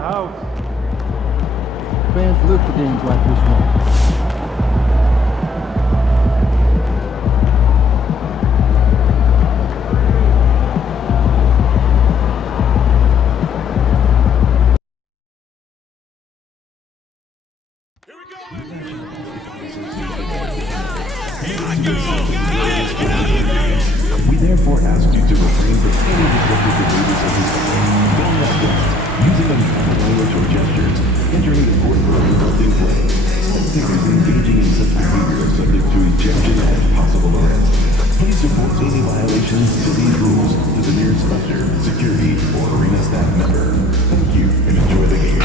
the house. Fans live for games like this one. We therefore ask you to refrain from any disruptive behaviors such as going out west, using uncommon language or gestures, entering the court or interrupting play. Spectators engaging in such behavior are subject to ejection and possible arrest. Please report any violations to these rules to the nearest usher, security, or arena staff member. Thank you and enjoy the game.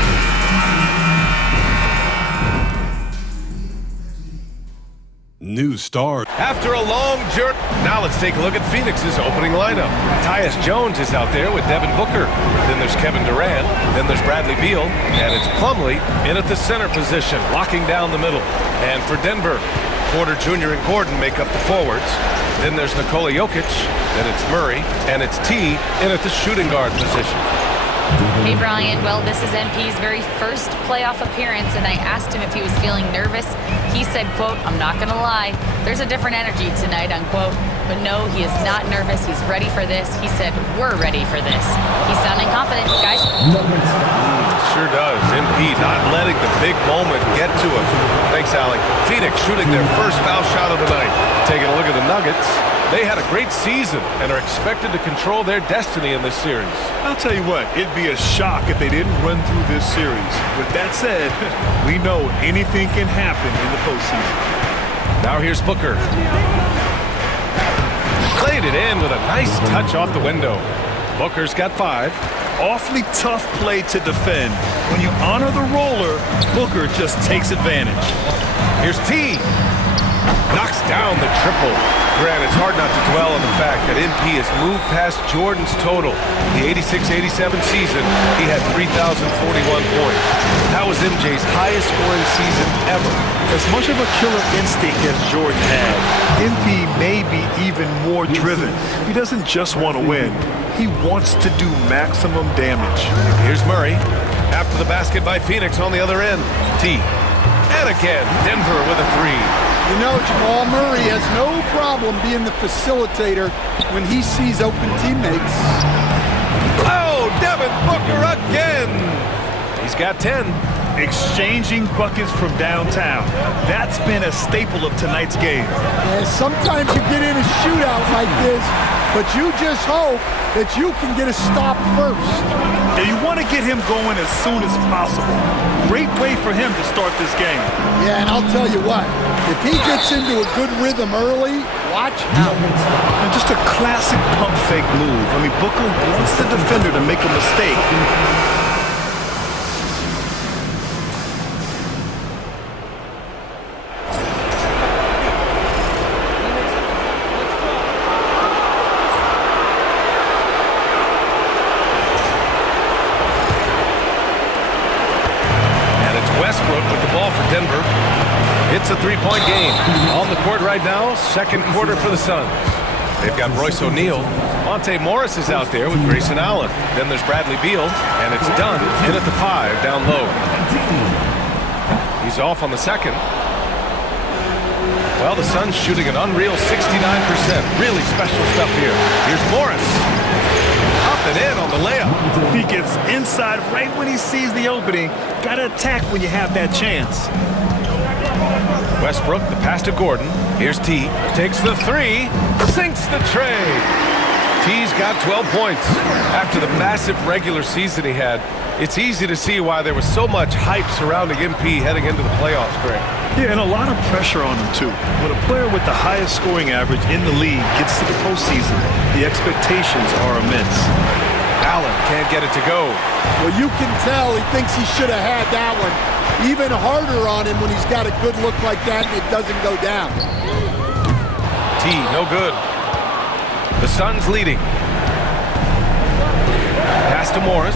New start. After a long journey, now let's take a look at Phoenix's opening lineup. Tyus Jones is out there with Devin Booker. Then there's Kevin Durant. Then there's Bradley Beal. And it's Plumlee in at the center position, locking down the middle. And for Denver, Porter Jr. and Gordon make up the forwards. Then there's Nikola Jokic. Then it's Murray. And it's T in at the shooting guard position. Hey Brian, well this is MP's very first playoff appearance and I asked him if he was feeling nervous. He said, quote, "I'm not gonna lie, there's a different energy tonight," unquote. But no, he is not nervous, he's ready for this. He said, "We're ready for this." He's sounding confident, guys. Sure does. MP not letting the big moment get to him. Thanks, Allie. Phoenix shooting their first foul shot of the night. Taking a look at the Nuggets. They had a great season and are expected to control their destiny in this series. I'll tell you what, it'd be a shock if they didn't run through this series. With that said, we know anything can happen in the postseason. Now here's Booker. Played it in with a nice touch off the window. Booker's got 5. Awfully tough play to defend. When you honor the roller, Booker just takes advantage. Here's T. Knocks down the triple. Grant, it's hard not to dwell on the fact that MP has moved past Jordan's total. The 86-87 season, he had 3,041 points. That was MJ's highest scoring season ever. As much of a killer instinct as Jordan had, MP may be even more driven. He doesn't just want to win. He wants to do maximum damage. Here's Murray. After the basket by Phoenix on the other end. T. And again, Denver with a 3. You know, Jamal Murray has no problem being the facilitator when he sees open teammates. Oh, Devin Booker again! He's got 10. Exchanging buckets from downtown. That's been a staple of tonight's game. Yeah, sometimes you get in a shootout like this, but you just hope that you can get a stop first. And you want to get him going as soon as possible. Great way for him to start this game. Yeah, and I'll tell you what, if he gets into a good rhythm early, watch out. And just a classic pump fake move. I mean, Booker wants the defender to make a mistake. Denver. It's a 3-point game. On the court right now, second quarter for the Suns. They've got Royce O'Neal. Monte Morris is out there with Grayson Allen. Then there's Bradley Beal, and it's Dunn in at the 5 down low. He's off on the second. Well, the Suns shooting an unreal 69%. Really special stuff here. Here's Morris. Up and in on the layup. He gets inside right when he sees the opening. Got to attack when you have that chance. Westbrook, the pass to Gordon. Here's T. Takes the 3. Sinks the tray. T's got 12 points. After the massive regular season he had, it's easy to see why there was so much hype surrounding MP heading into the playoffs, Greg. Yeah, and a lot of pressure on him, too. When a player with the highest scoring average in the league gets to the postseason, the expectations are immense. Allen can't get it to go. Well, you can tell he thinks he should have had that one. Even harder on him when he's got a good look like that and it doesn't go down. T, no good. The Suns leading. Pass to Morris.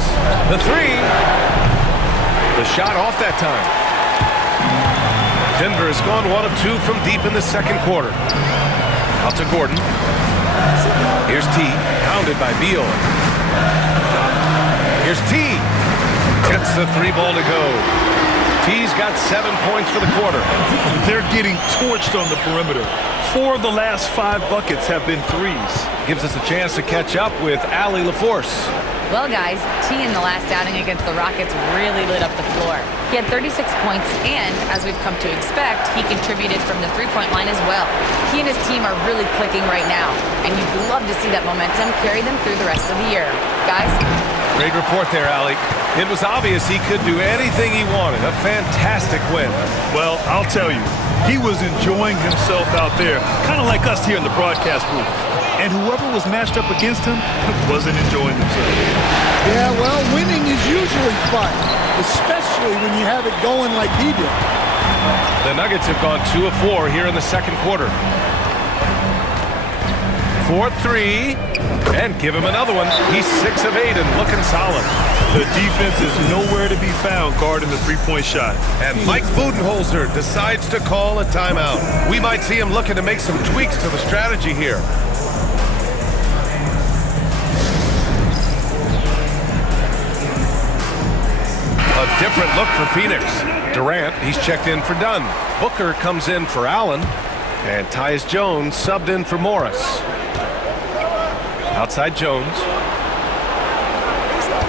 The 3. The shot off that time. Denver has gone 1 of 2 from deep in the second quarter. Out to Gordon. Here's T, pounded by Beal. Here's T. Gets the 3 ball to go. T's got 7 points for the quarter. They're getting torched on the perimeter. 4 of the last 5 buckets have been threes. Gives us a chance to catch up with Allie LaForce. Well, guys, T in the last outing against the Rockets really lit up the floor. He had 36 points, and as we've come to expect, he contributed from the three-point line as well. He and his team are really clicking right now, and you'd love to see that momentum carry them through the rest of the year. Guys? Great report there, Allie. It was obvious he could do anything he wanted. A fantastic win. Well, I'll tell you, he was enjoying himself out there, kind of like us here in the broadcast booth. And whoever was matched up against him wasn't enjoying themselves. Yeah, well, winning is usually fun, especially when you have it going like he did. The Nuggets have gone 2 of 4 here in the second quarter. 4-3, and give him another one. He's 6 of 8 and looking solid. The defense is nowhere to be found guarding the three-point shot. And Mike Budenholzer decides to call a timeout. We might see him looking to make some tweaks to the strategy here. A different look for Phoenix. Durant, he's checked in for Dunn. Booker comes in for Allen. And Tyus Jones subbed in for Morris. Outside Jones.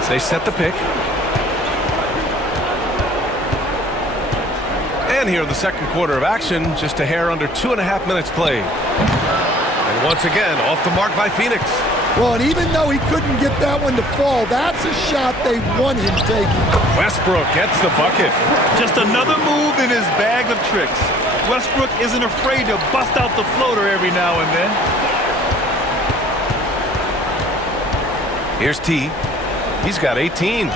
They set the pick. And here in the second quarter of action, just a hair under 2.5 minutes played. And once again, off the mark by Phoenix. Well, and even though he couldn't get that one to fall, that's a shot they want him taking. Westbrook gets the bucket. Just another move in his bag of tricks. Westbrook isn't afraid to bust out the floater every now and then. Here's T. He's got 18.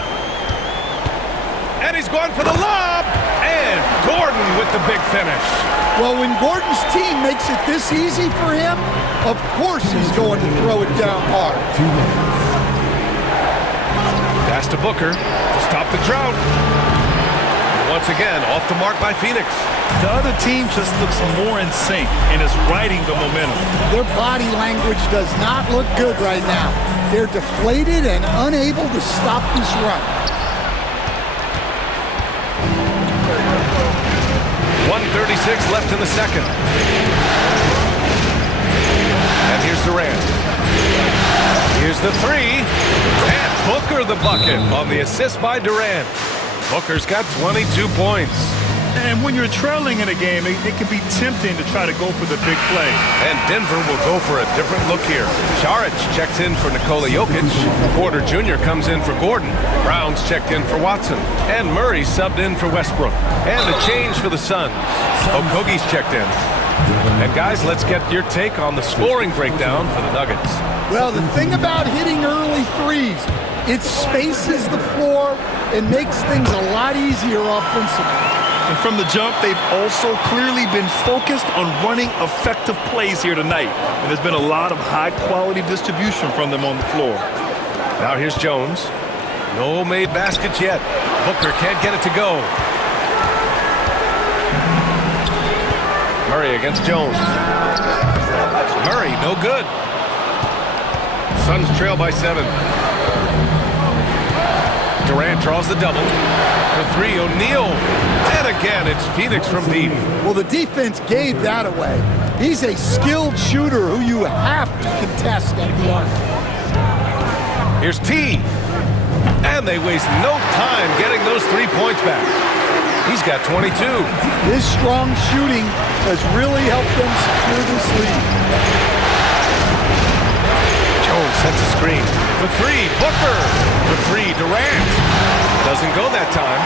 And he's going for the lob. And Gordon with the big finish. Well, when Gordon's team makes it this easy for him, of course he's going to throw it down hard. Pass to Booker to stop the drought. Once again, off the mark by Phoenix. The other team just looks more in sync and is riding the momentum. Their body language does not look good right now. They're deflated and unable to stop this run. 1:36 left in the second. And here's Durant. Here's the 3. And Booker the bucket on the assist by Durant. Booker's got 22 points. And when you're trailing in a game, it can be tempting to try to go for the big play. And Denver will go for a different look here. Saric checks in for Nikola Jokic. Porter Jr. comes in for Gordon. Brown's checked in for Watson. And Murray subbed in for Westbrook. And a change for the Suns. Okogie's checked in. And guys, let's get your take on the scoring breakdown for the Nuggets. Well, the thing about hitting early threes, it spaces the floor and makes things a lot easier offensively. And from the jump, they've also clearly been focused on running effective plays here tonight. And there's been a lot of high-quality distribution from them on the floor. Now here's Jones. No made baskets yet. Booker can't get it to go. Murray against Jones. Murray, no good. Suns trail by 7. Durant draws the double. For 3, O'Neal. And again, it's Phoenix from deep. Well, the defense gave that away. He's a skilled shooter who you have to contest at the arc. Here's T. And they waste no time getting those 3 points back. He's got 22. His strong shooting has really helped them secure this lead. Jones sets a screen. For 3, Booker. For 3, Durant. Doesn't go that time.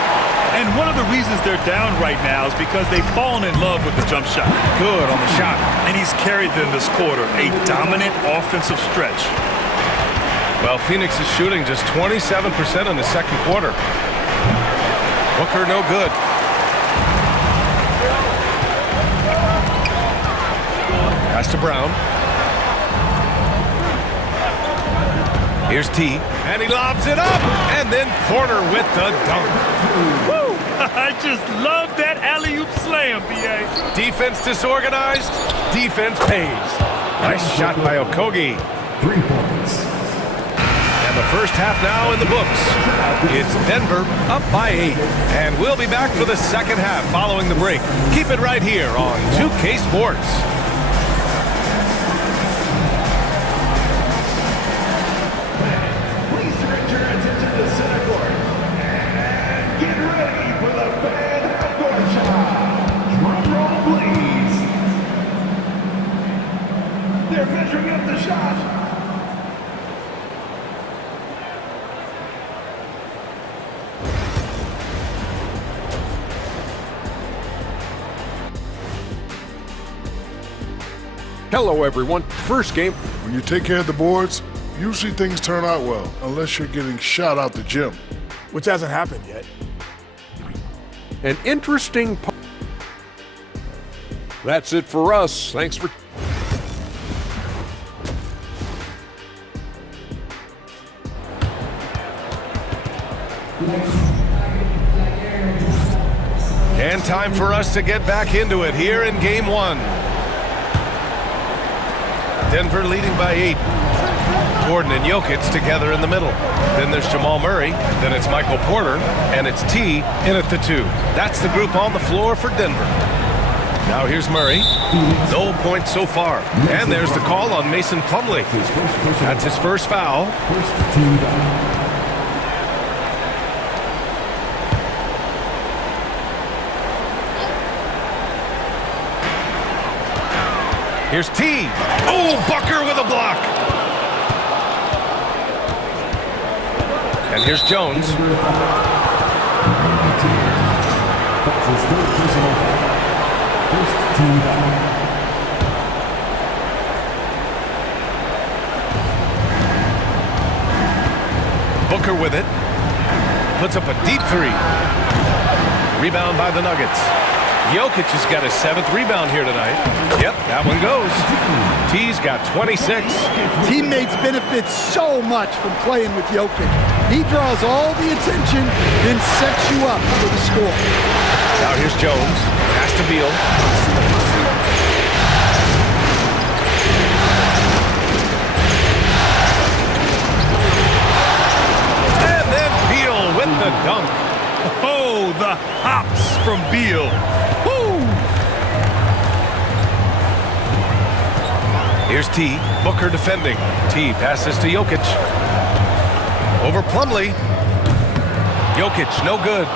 And one of the reasons they're down right now is because they've fallen in love with the jump shot. Good on the shot. And he's carried them this quarter. A dominant offensive stretch. Well, Phoenix is shooting just 27% in the second quarter. Booker no good. Pass to Brown. Here's T. And he lobs it up. And then Porter with the dunk. Woo! I just love that alley-oop slam, B.A. Defense disorganized. Defense pays. Nice shot by Okogie. 3 points. And The first half now in the books. It's Denver up by 8. And we'll be back for the second half following the break. Keep it right here on 2K Sports. Please direct your attention to center court. And get ready for the fan half-court shot. Drum roll, please. They're measuring up the shot. Hello, everyone. First game. When you take care of the boards, usually things turn out well, unless you're getting shot out the gym. Which hasn't happened yet. An interesting. That's it for us. Thanks for. And time for us to get back into it here in game 1. Denver leading by 8. Gordon and Jokic together in the middle. Then there's Jamal Murray. Then it's Michael Porter. And it's T in at the 2. That's the group on the floor for Denver. Now here's Murray. No points so far. And there's the call on Mason Plumlee. That's his first foul. First team foul. Here's T. Oh, Booker with a block. And here's Jones. That's his third personal foul. First team foul. Booker with it. Puts up a deep 3. Rebound by the Nuggets. Jokic has got his 7th rebound here tonight. Yep, that one goes. T's got 26. Teammates benefit so much from playing with Jokic. He draws all the attention, then sets you up for the score. Now here's Jones. Pass to Beal. And then Beal with the dunk. Oh, the hops from Beal. Woo! Here's T. Booker defending. T passes to Jokic. Over Plumlee. Jokic, no good.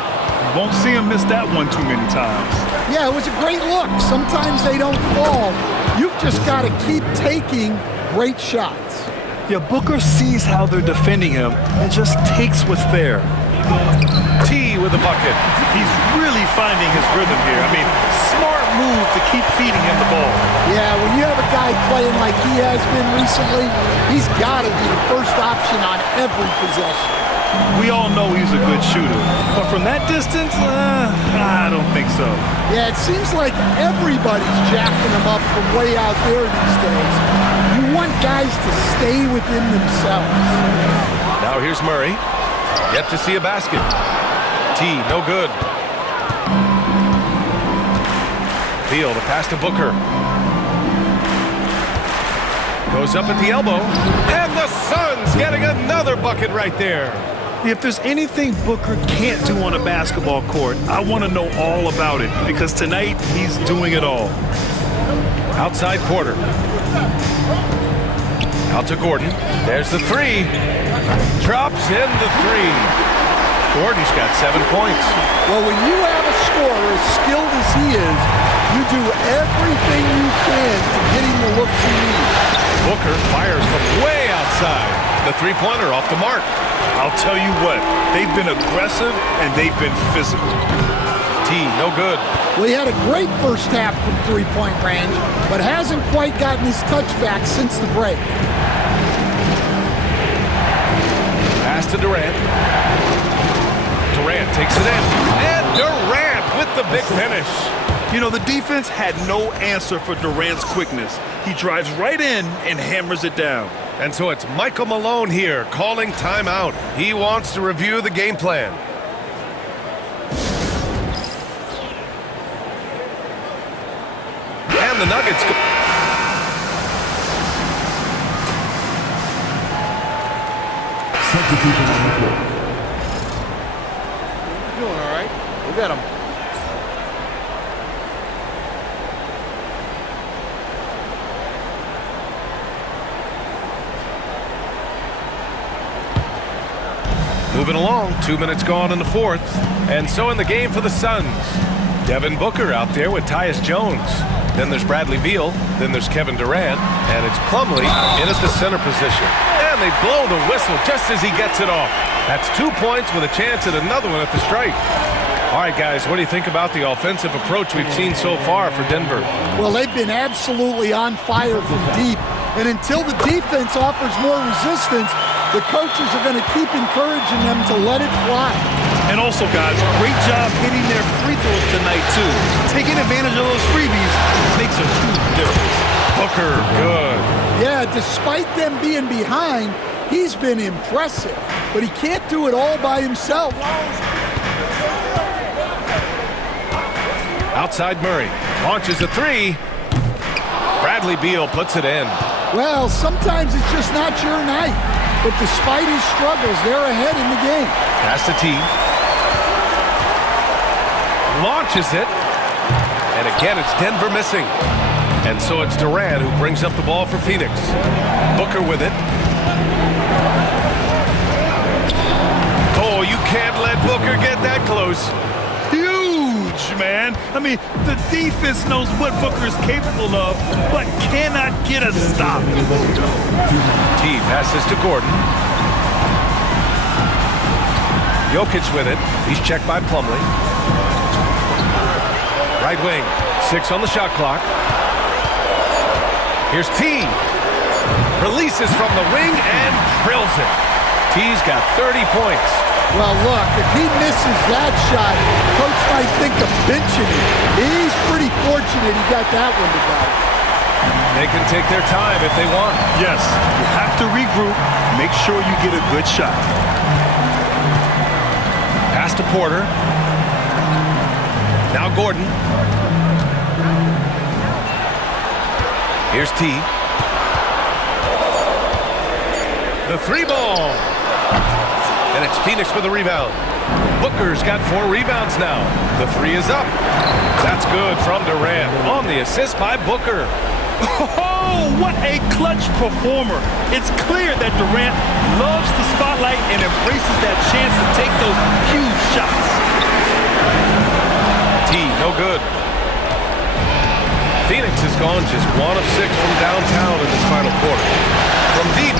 Won't see him miss that one too many times. Yeah, it was a great look. Sometimes they don't fall. You've just got to keep taking great shots. Yeah, Booker sees how they're defending him and just takes what's there. T with a bucket. He's really finding his rhythm here. I mean, smart move to keep feeding him the ball. Yeah, when you have a guy playing like he has been recently, he's got to be the first option on every possession. We all know he's a good shooter, but from that distance, I don't think so. Yeah, it seems like everybody's jacking him up from way out there these days. You want guys to stay within themselves. Now here's Murray. Yet to see a basket. T, no good. Beal, the pass to Booker. Goes up at the elbow. And the Suns getting another bucket right there. If there's anything Booker can't do on a basketball court, I want to know all about it, because tonight he's doing it all. Outside Porter. Out to Gordon. There's the 3. Drops in the 3. Gordon's got 7 points. Well, when you have a scorer as skilled as he is, you do everything you can to get him the looks he needs. Booker fires from way outside. The 3-pointer off the mark. I'll tell you what, they've been aggressive and they've been physical. T, no good. Well, he had a great first half from three-point range, but hasn't quite gotten his touchback since the break. Pass to Durant. Durant takes it in. And Durant with the big finish. You know, the defense had no answer for Durant's quickness. He drives right in and hammers it down. And so it's Michael Malone here calling timeout. He wants to review the game plan. And the Nuggets go. substitution on the floor. Doing all right. Look at him. Moving along, 2 minutes gone in the fourth. And so in the game for the Suns, Devin Booker out there with Tyus Jones. Then there's Bradley Beal. Then there's Kevin Durant. And it's Plumlee in at the center position. And they blow the whistle just as he gets it off. That's 2 points with a chance at another one at the stripe. All right, guys, what do you think about the offensive approach we've seen so far for Denver? Well, they've been absolutely on fire from deep. And until the defense offers more resistance, the coaches are going to keep encouraging them to let it fly. And also, guys, great job hitting their free throws tonight, too. Taking advantage of those freebies makes a huge difference. Booker, good. Yeah, despite them being behind, he's been impressive. But he can't do it all by himself. Outside Murray. Launches a three. Bradley Beal puts it in. Well, sometimes it's just not your night. But despite his struggles, they're ahead in the game. Pass to T. Launches it. And again, it's Denver missing. And so it's Durant who brings up the ball for Phoenix. Booker with it. Oh, you can't let Booker get that close. Huge, man. I mean, the defense knows what Booker is capable of, but cannot get a stop. T passes to Gordon. Jokic with it. He's checked by Plumlee. Right wing. 6 on the shot clock. Here's T. Releases from the wing and drills it. T's got 30 points. Well, look, if he misses that shot, coach might think of benching him. He's pretty fortunate he got that one to go. They can take their time if they want. Yes, you have to regroup. Make sure you get a good shot. Pass to Porter. Now Gordon. Here's T. The three ball. And it's Phoenix with the rebound. Booker's got 4 rebounds now. The three is up. That's good from Durant on the assist by Booker. Oh, what a clutch performer. It's clear that Durant loves the spotlight and embraces that chance to take those huge shots. T, no good. Phoenix has gone just 1 of 6 from downtown in this final quarter. From deep.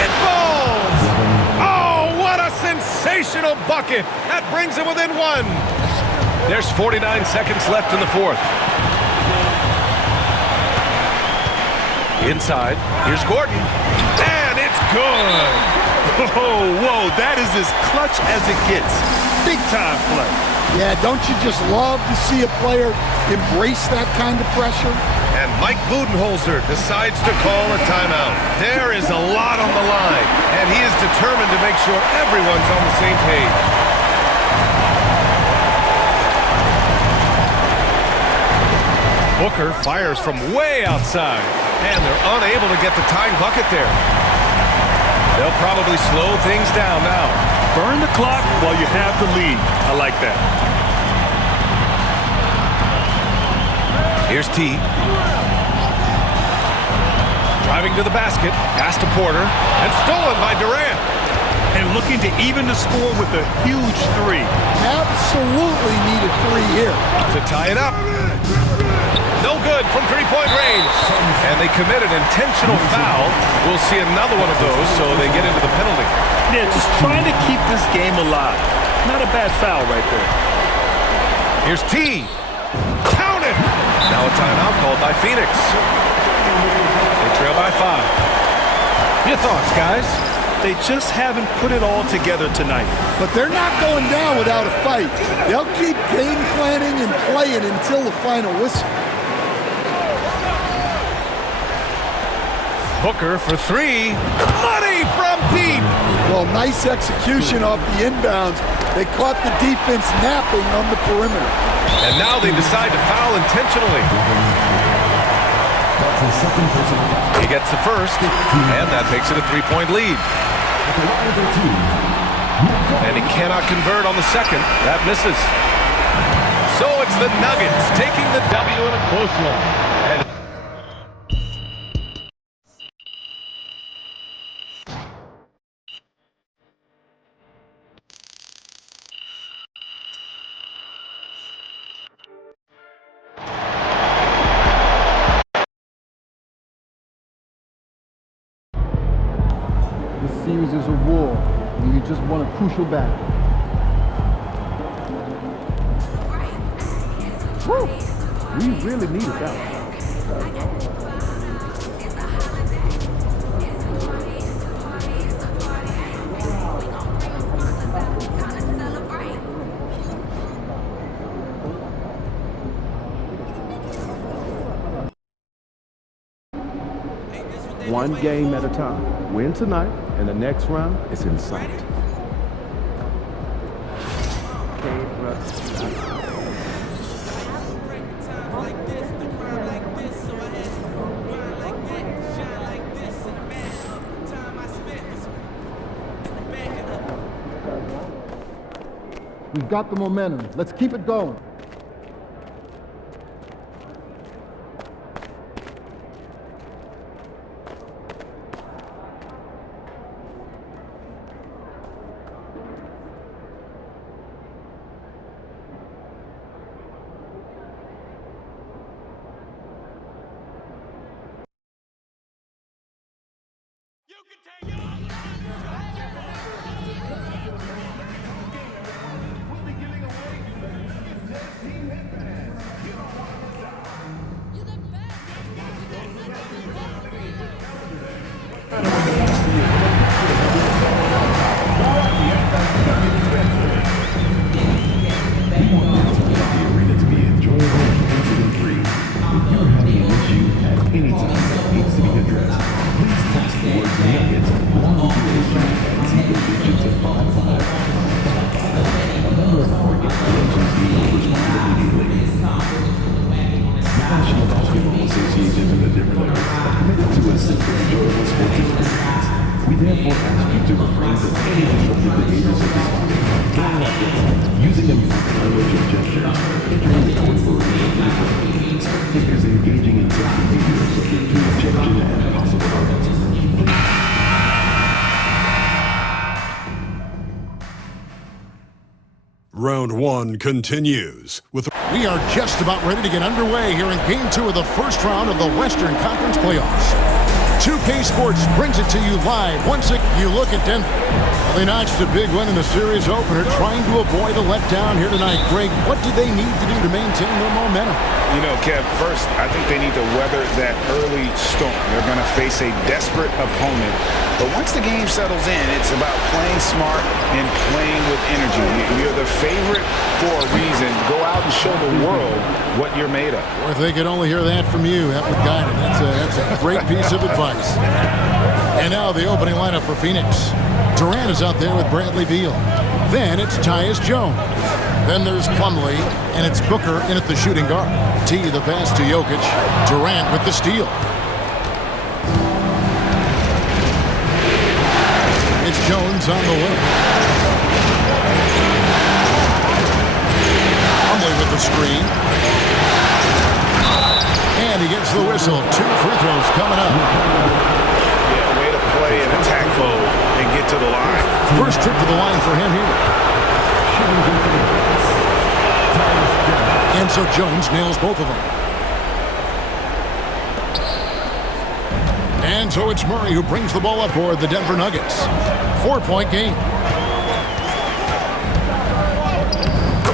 It falls! Oh, what a sensational bucket! That brings it within 1. There's 49 seconds left in the fourth. Inside, here's Gordon, and it's good! Whoa, that is as clutch as it gets. Big time play. Yeah, don't you just love to see a player embrace that kind of pressure? And Mike Budenholzer decides to call a timeout. There is a lot on the line, and he is determined to make sure everyone's on the same page. Booker fires from way outside, and they're unable to get the tying bucket there. They'll probably slow things down now. Burn the clock while you have the lead. I like that. Here's T. Driving to the basket. Pass to Porter. And stolen by Durant. And looking to even the score with a huge 3. Absolutely need a 3 here. To tie it up. No good from three-point range. And they commit an intentional foul. We'll see another one of those, so they get into the penalty. Yeah, just trying to keep this game alive. Not a bad foul right there. Here's T. Count it! Now a timeout called by Phoenix. They trail by 5. Your thoughts, guys? They just haven't put it all together tonight. But they're not going down without a fight. They'll keep game planning and playing until the final whistle. Booker for 3. Money from deep! Well, nice execution off the inbounds. They caught the defense napping on the perimeter. And now they decide to foul intentionally. That's the second personal foul. He gets the first, and that makes it a 3-point lead. At the line of their team, And he cannot convert on the second. That misses. So it's the Nuggets taking the W in a close one. And This series is a war, and you just won a crucial battle. Woo! We really needed that one. One game at a time. Win tonight, and the next round is in sight. We've got the momentum. Let's keep it going. We therefore ask you to refrain from any disruptive behaviors at this time. Going like this, using improper language or gestures, entering the court for a spectators engaging in such behavior subject to objection and possible violence. Round one continues with. We are just about ready to get underway here in Game 2 of the first round of the Western Conference Playoffs. 2K Sports brings it to you live. Once again, you look at Denver. Well, they notched a big win in the series opener, trying to avoid a letdown here tonight. Greg, what do they need to do to maintain their momentum? You know, Kev, first, I think they need to weather that early storm. They're going to face a desperate opponent. But once the game settles in, it's about playing smart and playing with energy. You're the favorite for a reason. Go out and show the world what you're made of. Or if they could only hear that from you, that would guide them. That's a great piece of advice. And now the opening lineup for Phoenix. Durant is out there with Bradley Beal. Then it's Tyus Jones. Then there's Plumlee, and it's Booker in at the shooting guard. T the pass to Jokic. Durant with the steal. It's Jones on the wing. Plumlee with the screen. And he gets the whistle. 2 free throws coming up. Yeah, way to play in attack mode and get to the line. First trip to the line for him here. And so Jones nails both of them. And so it's Murray who brings the ball up for the Denver Nuggets. 4-point game.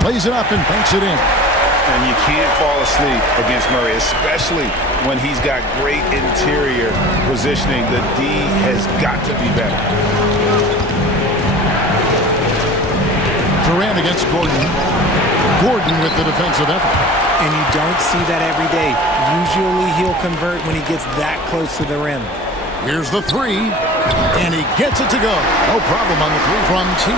Plays it up and banks it in. And you can't fall asleep against Murray, especially when he's got great interior positioning. The D has got to be better. Durant against Gordon. Gordon with the defensive effort. And you don't see that every day. Usually he'll convert when he gets that close to the rim. Here's the three. And he gets it to go. No problem on the three from T.